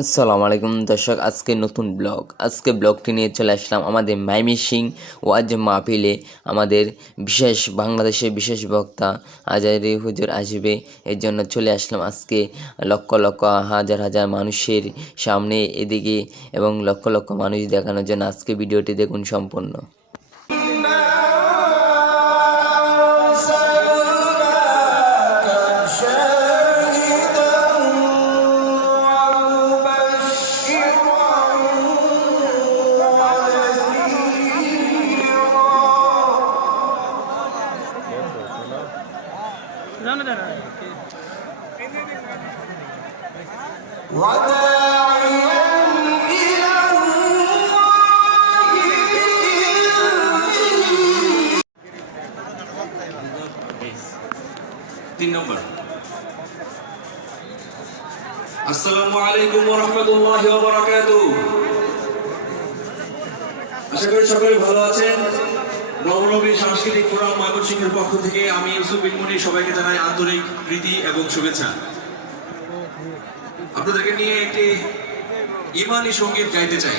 আসসালামু আলাইকুম দর্শক, আজকে নতুন আজকে ব্লগটি নিয়ে চলে আসলাম আমাদের ময়মনসিং ওয়াজ মাহফিলে। আমাদের বাংলাদেশের বিশেষ বক্তা আজারি হুজুর আসবে, এর জন্য চলে আসলাম আজকে লক্ষ লক্ষ হাজার হাজার মানুষের সামনে এদিকে, এবং লক্ষ লক্ষ মানুষ দেখানোর জন্য আজকে ভিডিওটি দেখুন সম্পূর্ণ। আসসালামু আলাইকুম ওয়া রাহমাতুল্লাহি ওয়া বারাকাতুহু। আশা করি সকলে ভালো আছেন। নবনবীর সাংস্কৃতিক ফোরাম ময়মনসিংহের পক্ষ থেকে আমি ইউসুফ বিন মুনির সবাইকে জানাই আন্তরিক প্রীতি এবং শুভেচ্ছা। আপনাদেরকে নিয়ে একটি ইমানি সঙ্গীত গাইতে চাই।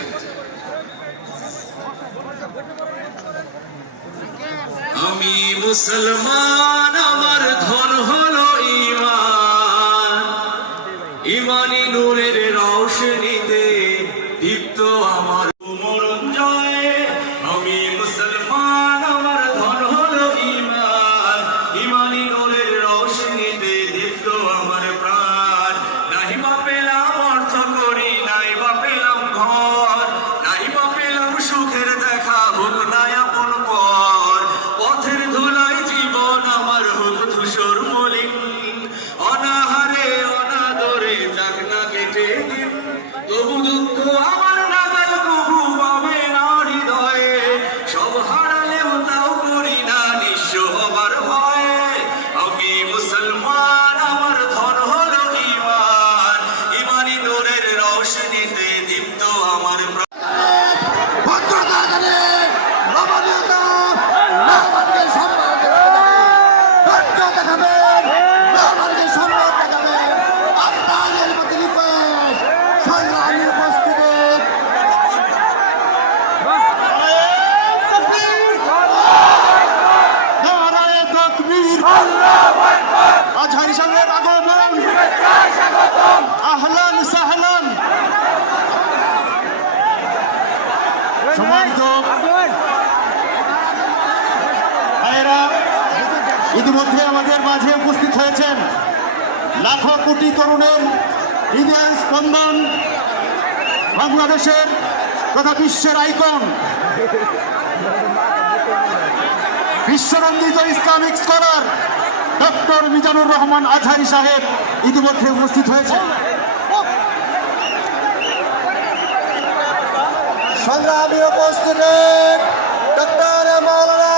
আমি মুসলমান, আমার ধন হলো ঈমান, ইমানি নূরের রওশনীতে দীপ্ত আমার মরণ জয়। আমি মুসলমান, আমার ধন হলো ঈমান, ইমানি নূরের রওশনীতে দীপ্ত আমার প্রাণ। নাই বা পেলাম অর্থ করি, নাই বা পেলাম ঘর, নাই বা পেলাম সুখের দেখা, হোক নাই আপন পর। পথের ধুলাই জীবন আমার হোক ধূসর মলিন, অনাহারে অনাদরে যাক না কেটে দিন। তবু দুঃখ আমার নাগাল কবু পাবে না হৃদয়ে, সব হারালেও তাও করি না নিঃস্ব হবার ভয়ে। আমি মুসলমান, আমার ধন হলো ঈমান, ইমানি নূরের রওশনীতে দীপ্ত আমার আজহারি সাহেবের আগমন, আহলান সাহলান। সম্মানিত ভাইয়েরা, ইতিমধ্যে আমাদের মাঝে উপস্থিত হয়েছেন লাখো কোটি তরুণের হৃদয়ের স্পন্দন, বাংলাদেশের তথা বিশ্বের আইকন, বিশ্বনন্দিত Islamic scholar doctor Mizanur Rahman Azhari সাহেব ইতিমধ্যে উপস্থিত হয়েছে। সংগ্রামী উপস্থিত ডক্টর মাওলানা